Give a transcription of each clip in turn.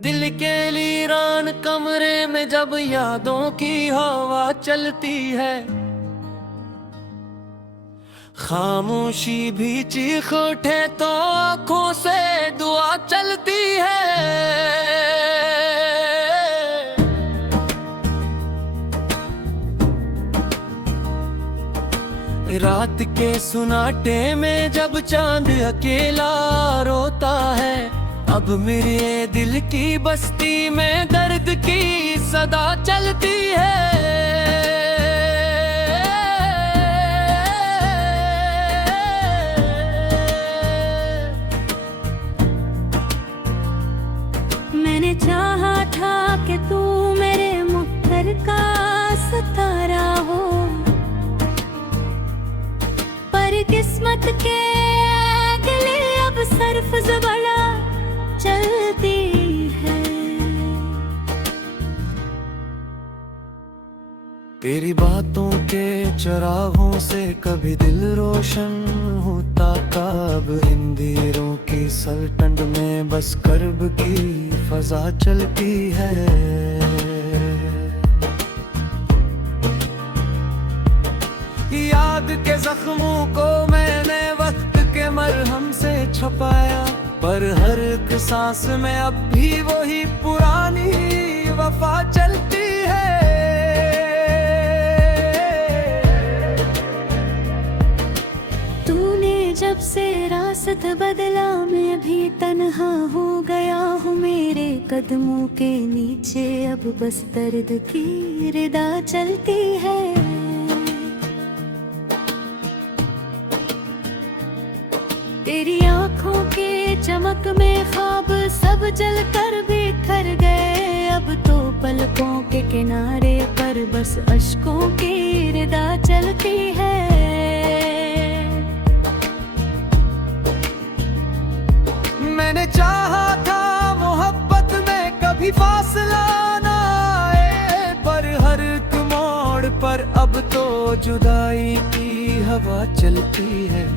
दिल के लीरान कमरे में जब यादों की हवा चलती है, खामोशी भी चीख उठे तो आंखों से दुआ चलती है। रात के सुनाटे में जब चांद अकेला रोता है, अब मेरे दिल की बस्ती में दर्द की सदा चलती है। मैंने चाहा था कि तू मेरे मुक्तर का सितारा हो, पर किस्मत के अगले अब सर्फ ज़बाना चलती है। तेरी बातों के चरागों से कभी दिल रोशन होता, कब इंदिरों की सलटन में बस कर्ब की फजा चलती है। याद के जख्मों को मैंने वक्त के मरहम से छुपाया, पर हर एक सांस में अब भी वही पुरानी वफा चलती है। तूने जब से रास्ता बदला मैं भी तन्हा हो गया हूँ, मेरे कदमों के नीचे अब बस दर्द की रिदा चलती है। तेरी आँखों के चमक में ख्वाब सब जल कर बिखर गए, अब तो पलकों के किनारे पर बस अश्कों की रिदा चलती है। मैंने चाहा था मोहब्बत में कभी फासला ना आए, पर हर एक मोड़ पर अब तो जुदाई की हवा चलती है।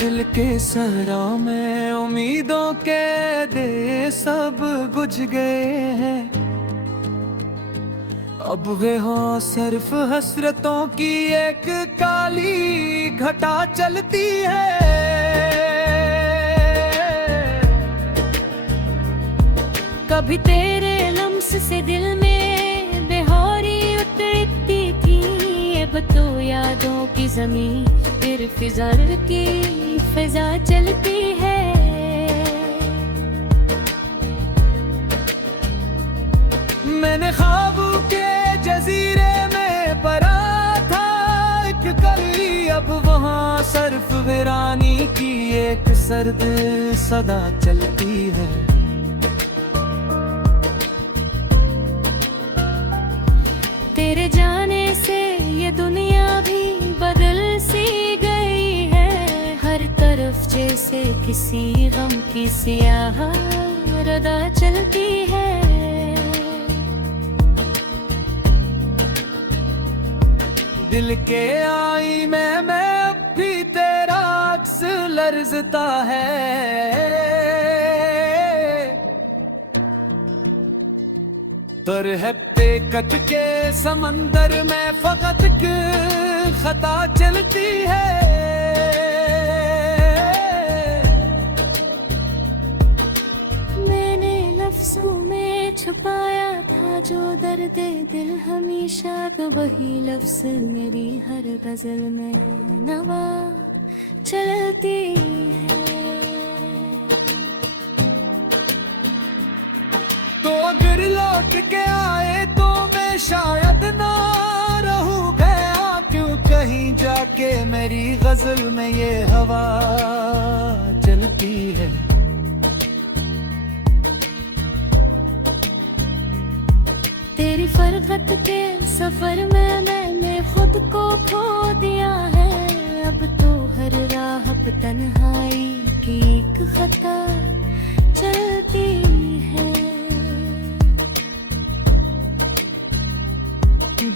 दिल के सहरा में उम्मीदों के दे सब बुझ गए हैं, अब वे हो सिर्फ हसरतों की एक काली घटा चलती है। कभी तेरे लम्स से दिल में बेहोरी उतरती थी, अब तो यादों की ज़मीं फिर फिजा की फिजा चलती है। मैंने ख्वाबों के जजीरे में पड़ा था एक गली, अब वहाँ सर्फ वीरानी की एक सर्द सदा चलती है। तेरे जाने से ये दुनिया भी बदल सी गई है, हर तरफ जैसे किसी गम की सियाह रदा चलती है। दिल के आई मैं अब भी तेरा अक्स लर्जता है, तर है बेकत के समंदर में फकत एक खता चलती है। मैंने लफ्जों में छुपाया था जो दर्द दिल हमेशा, वही लफ्ज मेरी हर गजल में नवा चलती है। तो अगर लौट के आए तो मैं शायद ना रहूं गया, क्यों कहीं जाके मेरी गजल में ये हवा चलती है। तेरी फरकत के सफर में मैंने खुद को खो दिया है, अब तो हर राह पे तन्हाई की एक खता चलती है।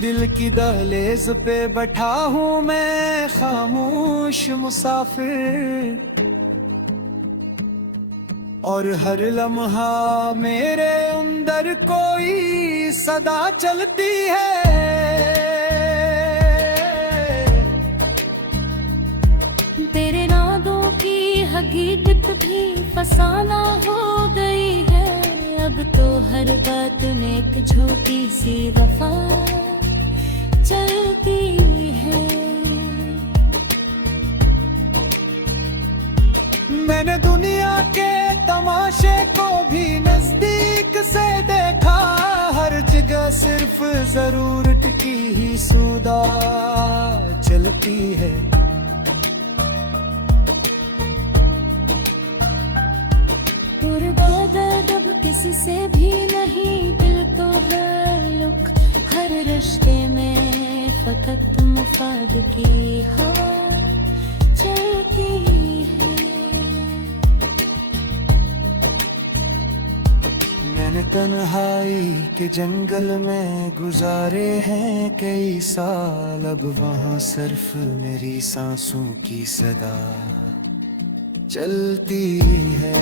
दिल की दहलीज पे बैठा हूँ मैं खामोश मुसाफिर, और हर लम्हा मेरे अंदर कोई सदा चलती है। तेरे नादों की हकीकत भी फसाना हो गई है। अब तो हर बात में एक झूठी सी वफा चलती है। मैंने दुनिया के तमाशे को भी नजदीक से देखा। हर जगह सिर्फ जरूरत की ही सुदा चलती है। अब किसी से भी नहीं, दिल तो हर लुक हर रिश्ते में फकत मफाद की हवा चलती है। मैंने तन्हाई के जंगल में गुजारे हैं कई साल। अब वहाँ सिर्फ मेरी सांसों की सदा चलती है।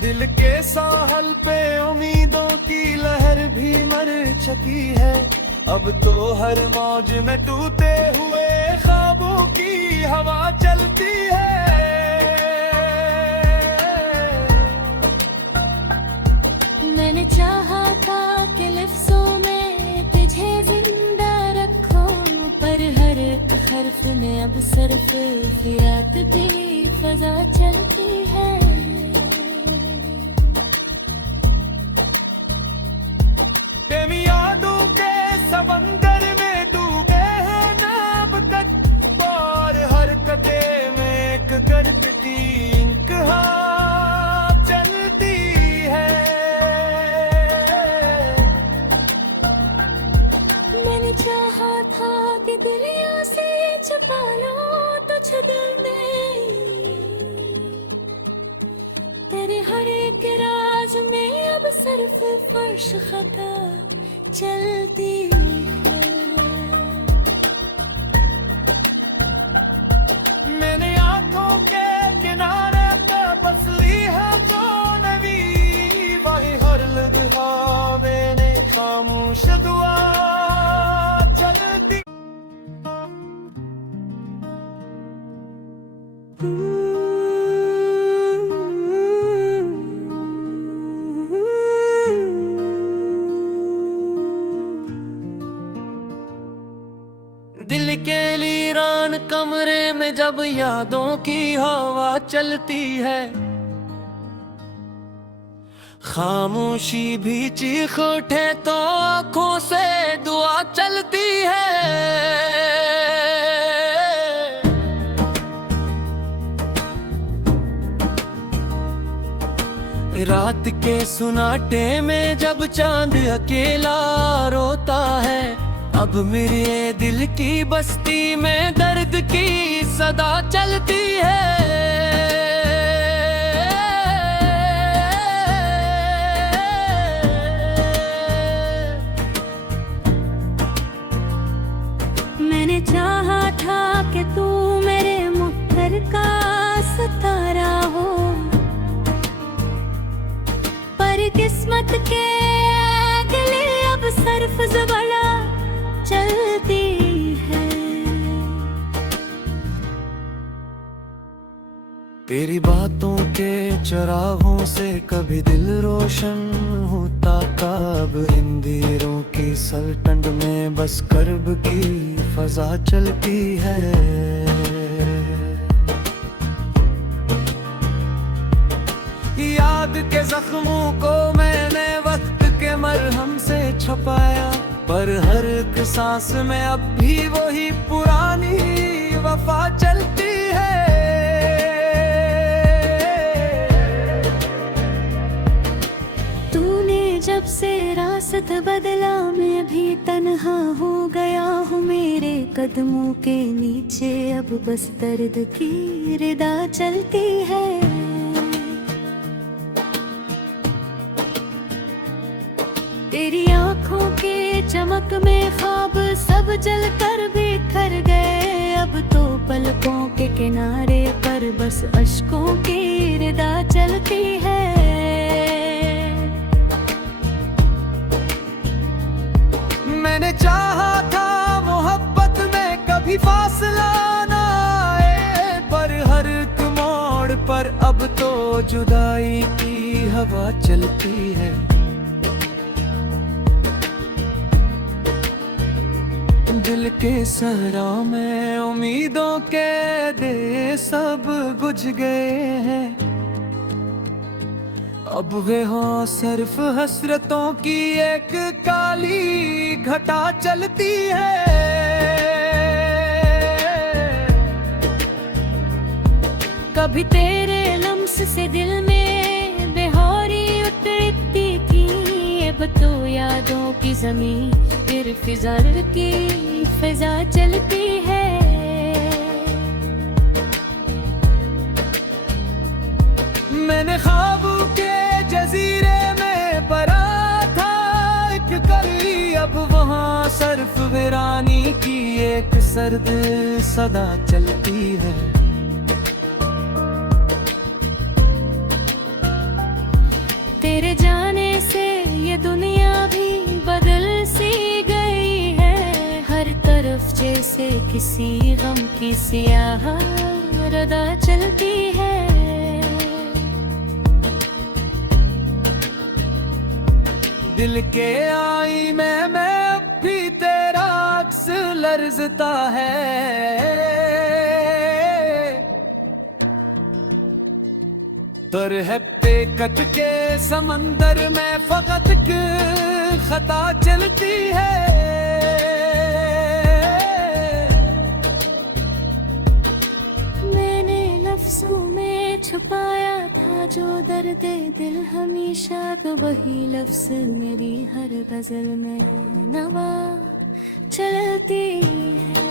दिल के साहल पे उम्मीदों की लहर भी मर चुकी है। अब तो हर मौज में टूटे हुए ख्वाबों की हवा चलती है। मैंने चाहा था कि लफ्ज़ों में तुझे जिंदा रखूं, पर हर एक हर्फ में अब सिर्फ फिराक की फजा चलती है। तेरी यादों के समंदर में डूबे हैं ना अब तक। और हरकते में एक गर्द की इंतहा चलती है। मैंने चाहा था कि दुनिया से छुपा लो तुझ दिल में, तेरे हर एक राज में अब सिर्फ फर्श खता चलती है। मैंने आंखों के किनारे पे बस ली है जो नवी। वही हर लम्हा ने खामोश दुआ चलती। दिल के लीरान कमरे में जब यादों की हवा चलती है। खामोशी भी चीख उठे तो आंखों से दुआ चलती है। रात के सुनाटे में जब चांद अकेला रोता है। अब मेरे दिल की बस्ती में दर्द की सदा चलती है। मैंने चाहा था कि तू मेरे मुक्तर का सितारा हो, पर किस्मत के अगले अब सिर्फ ज़बाना चलती है। तेरी बातों के चरागों से कभी दिल रोशन होता। कब अंधेरों की सल्तनत में बस कर्ब की फजा चलती है। याद के जख्मों को मैंने वक्त के मरहम से छुपाया, पर हर एक सांस में अब भी वही पुरानी वफा चलती है। तूने जब से रास्त बदला मैं भी तन्हा हो गया हूँ। मेरे कदमों के नीचे अब बस दर्द की रिदा चलती है। तेरी आँखों के चमक में ख्वाब सब जल कर बिखर गए। अब तो पलकों के किनारे बस अश्कों की रिदा चलती है। मैंने चाहा था मोहब्बत में कभी फासला ना आए, पर हर एक मोड़ पर अब तो जुदाई की हवा चलती है। दिल के सहरा में उम्मीदों के दे सब बुझ गए हैं, अब वे हो सिर्फ हसरतों की एक काली घटा चलती है। कभी तेरे लम्स से दिल में बेहोरी उतरती थी, अब तो यादों की ज़मीं फिर फिजा की फिजा चलती है। मैंने ख्वाबों के जजीरे में पड़ा था एक गली, अब वहाँ सिर्फ वीरानी की एक सर्द सदा चलती है। तेरे जाने से ये दुनिया भी बदल सी गई है, हर तरफ जैसे किसी गम की सियाह रदा चलती है। दिल के आई मैं अब भी तेरा अक्स लर्जता है, तर है बेकत के समंदर में फकत एक खता चलती है। मैंने लफ्जों में छुपाया था जो दर्द दिल हमेशा, तो वही लफ्ज मेरी हर गजल में नवा चलती है।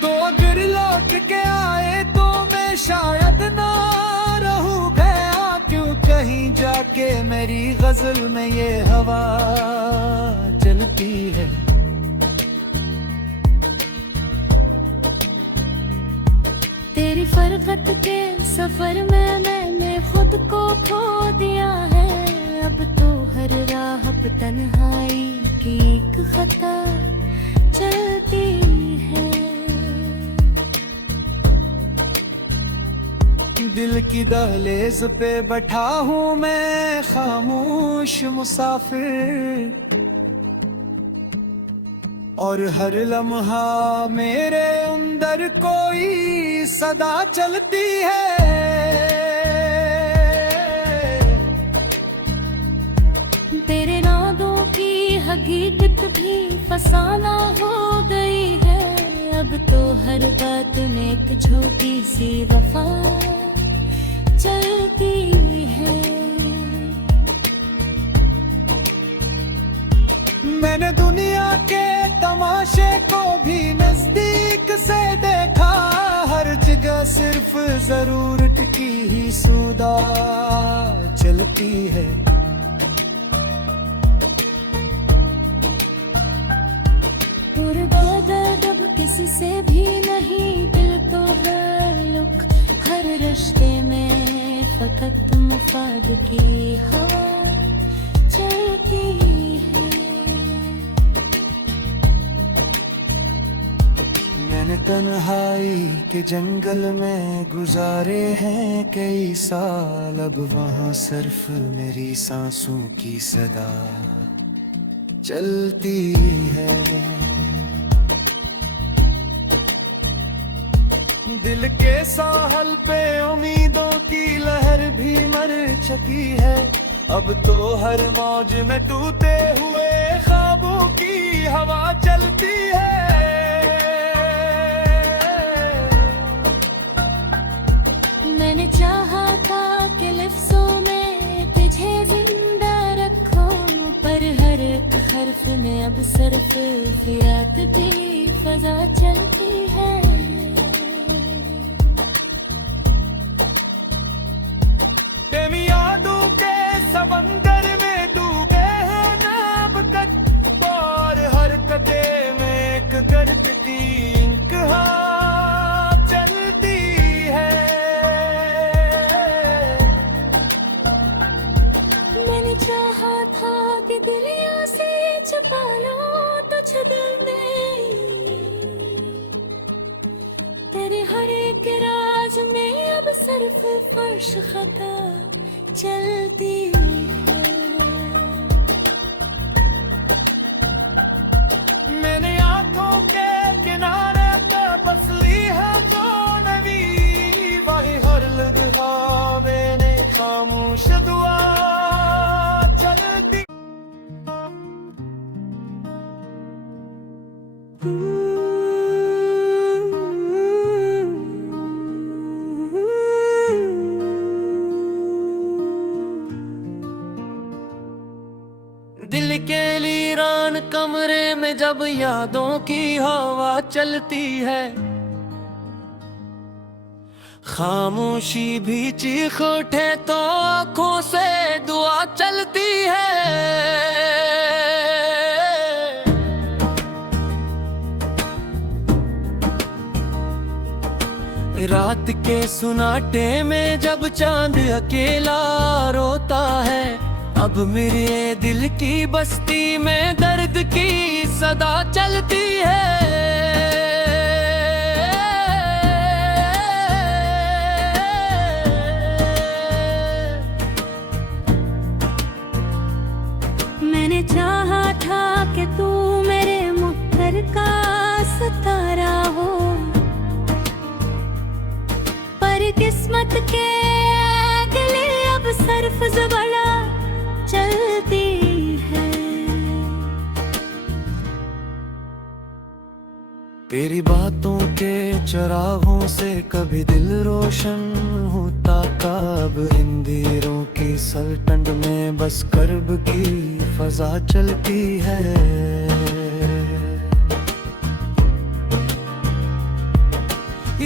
तो अगर लौट के आए तो मैं शायद ना रहूं गया, क्यों कहीं जाके मेरी गजल में ये हवा चलती है। तेरी फरकत के सफर में मैंने खुद को खो दिया है, अब तो हर राह पे तन्हाई की एक खता चलती है। दिल की दहलीज पे बैठा हूँ मैं खामोश मुसाफिर, और हर लम्हा मेरे अंदर कोई सदा चलती है। तेरे नादों की हकीकत भी फसाना हो गई है, अब तो हर बात में एक झूठी सी वफा चलती है। मैंने दुनिया के तमाशे को भी नजदीक से देखा, हर जगह सिर्फ जरूरत की ही सुदा चलती है। दर्द किसी से भी नहीं, दिल तो हर लुक हर रिश्ते में फकत मुफाद की हवा चलती है। मैंने तन्हाई के जंगल में गुजारे हैं कई साल, अब वहाँ सिर्फ मेरी सांसों की सदा चलती है। दिल के साहल पे उम्मीदों की लहर भी मर चुकी है, अब तो हर मौज में टूटे हुए ख्वाबों की हवा चलती है। मैंने चाहा था कि लफ्जों में तुझे जिंदा रखूं, पर हर एक हर्फ में अब सिर्फ फिराक की फजा चलती है। तेरी यादों के समंदर में डूबे हैं ना अब तक, और हरकतें में एक गर्द की इंक सिर्फ फर्श खता चलती है। मैंने आंखों के किनारे पे बस ली है जो नवी, वही हर लम्हा ने खामोश दुआ चलती। दिल के लीरान कमरे में जब यादों की हवा चलती है, खामोशी भी चीख उठे तो आंखों से दुआ चलती है। रात के सुनाटे में जब चांद अकेला रोता है, अब मेरे दिल की बस्ती में दर्द की सदा चलती है। मैंने चाहा था कि तू मेरे मुक्तर का सितारा हो, पर किस्मत के अगले अब सरफ ज़बड़ा चलती है। तेरी बातों के चरागों से कभी दिल रोशन होता, कब इंदिरों की सलटन में बस कर्ब की फजा चलती है।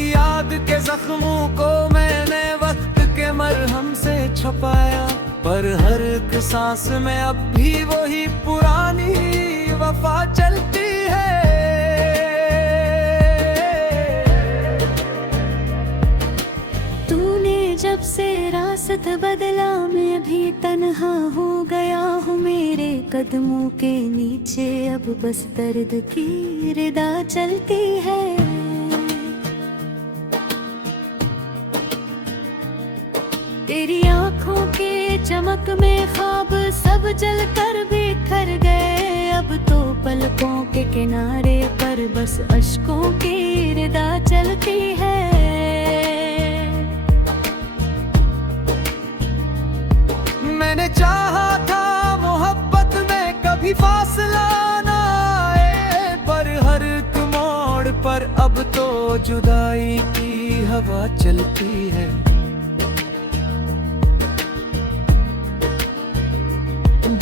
याद के जख्मों को मैंने वक्त के मरहम से छुपाया, पर हर एक सांस में अब भी वही पुरानी वफा चलती है। तूने जब से रास्त बदला मैं भी तन्हा हो गया हूँ, मेरे कदमों के नीचे अब बस दर्द की रिदा चलती है। तेरी आंखों के चमक में ख्वाब सब जल कर बिखर गए, अब तो पलकों के किनारे पर बस अश्कों की रिदा चलती है। मैंने चाहा था मोहब्बत में कभी फासला ना आए, पर हर एक मोड़ पर अब तो जुदाई की हवा चलती है।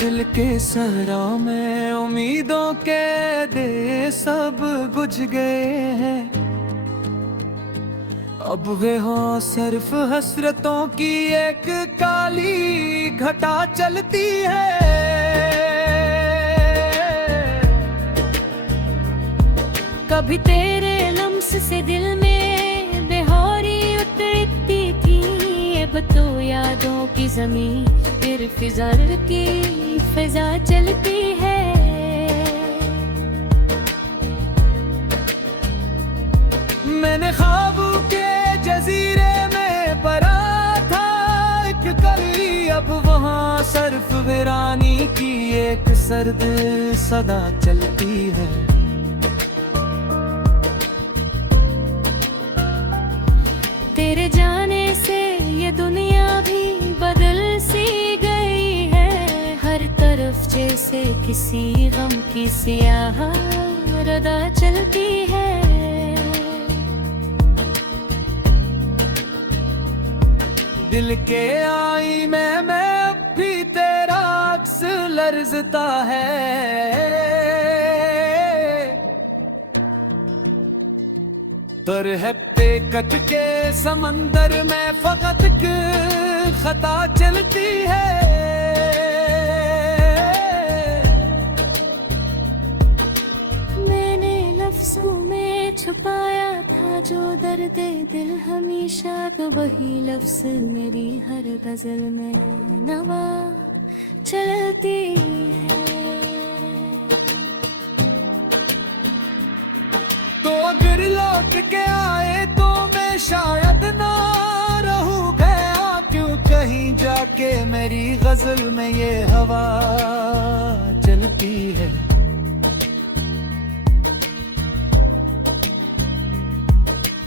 दिल के सहरा में उम्मीदों के दे सब बुझ गए हैं, अब वे हो सिर्फ हसरतों की एक काली घटा चलती है। कभी तेरे लम्स से दिल में बेहोरी उतरती थी, अब तो यादों की ज़मीं फिर फिज़र की फिजा चलती है। मैंने ख्वाबों के जजीरे में पड़ा था एक कली, अब वहाँ सर्फ वीरानी की एक सर्द सदा चलती है। तेरे जाने से ये दुनिया भी बदल सी गई है, हर तरफ जैसे किसी गम की सियाह रदा चलती है। दिल के आई मैं अब भी तेरा अक्स लर्जता है, तर है पे कट के समंदर में फकत खता चलती है। मैंने लफ्जों में छुपाया था जो दर्द दिल हमेशा, तो वही लफ्ज मेरी हर गजल में नवा चलती है। तो अगर लौट के आए तो मैं शायद ना रहूं मेरी गजल में ये हवा चलती है।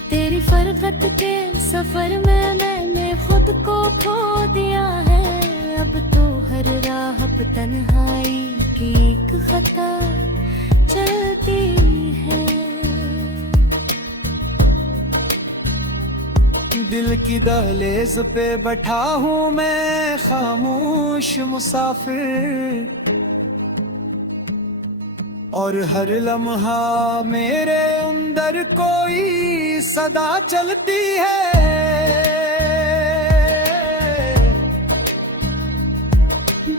तेरी फरकत के सफर में मैंने खुद को खो दिया है। अब तो हर राह पे तन्हाई की एक खता चलती है। दिल की दहलीज पे बैठा हूँ मैं खामोश मुसाफिर, और हर लम्हा मेरे अंदर कोई सदा चलती है।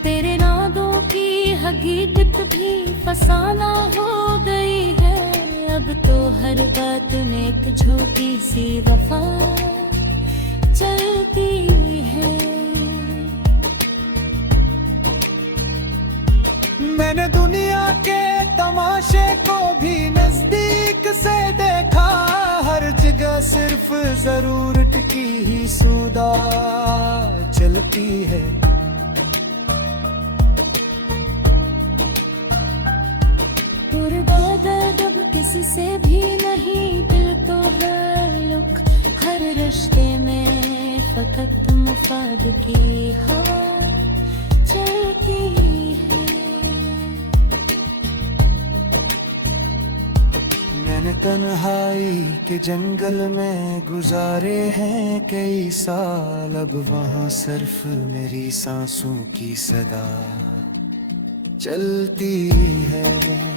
तेरे नादों की हकीकत भी फसाना हो गई है। अब तो हर बात में एक झूठी सी वफा चलती है। मैंने दुनिया के तमाशे को भी नजदीक से देखा, हर जगह सिर्फ जरूरत की ही सुदा चलती है। दर्द किसी से भी नहीं, दिल तो हर लुक हर रिश्ते में फकत मुफाद की हवा चलती है। मैंने तन्हाई के जंगल में गुजारे हैं कई साल, अब वहाँ सिर्फ मेरी सांसों की सदा चलती है।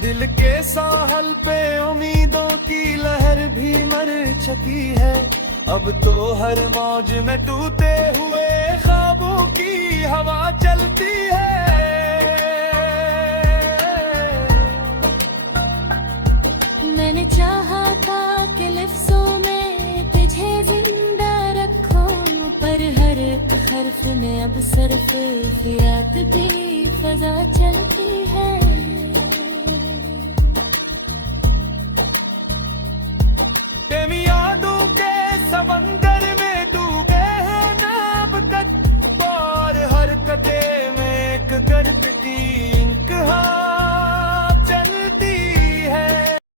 दिल के साहल पे उम्मीदों की लहर भी मर चुकी है। अब तो हर मौज में टूटे हुए ख्वाबों की हवा चलती है। मैंने चाहा था कि लफ्ज़ों में तुझे जिंदा रखूं, पर हर एक हर्फ में अब सिर्फ फिराक की फजा चलती है। तेरी यादों के समंदर में डूबे हैं नाब तक, और हरकते में एक गर्द की इंक